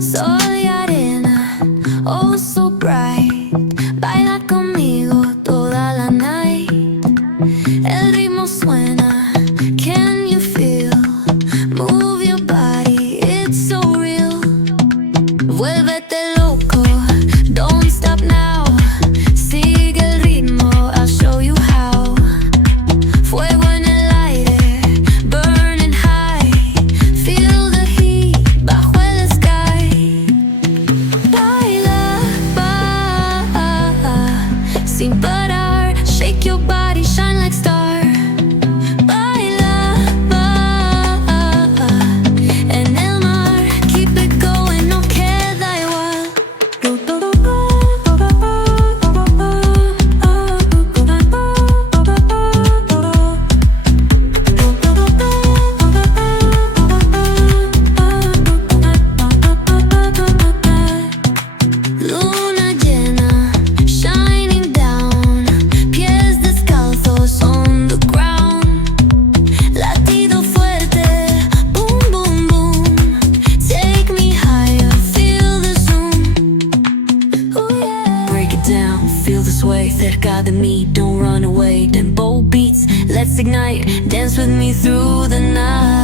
Soy arena, oh so bright. Baila conmigo toda la night. El ritmo suena, can you feel? Move your body, it's so real. Vuélvete loco, don't stop now. Sigue el ritmo, I'll show you how. Fuego en el aire, burning high. Feel the heat bajo el sky. Baila, sin parar. Shake your body, shine like star. Baila, en el mar. Keep it going, no queda igual. Luna llena, shining down. Pies descalzos on the ground. Latido fuerte, boom, boom, boom. Take me higher, feel the zoom. Ooh, yeah. Break it down, feel the sway. Cerca de mí, don't run away. Tempo beats, let's ignite. Dance with me through the night.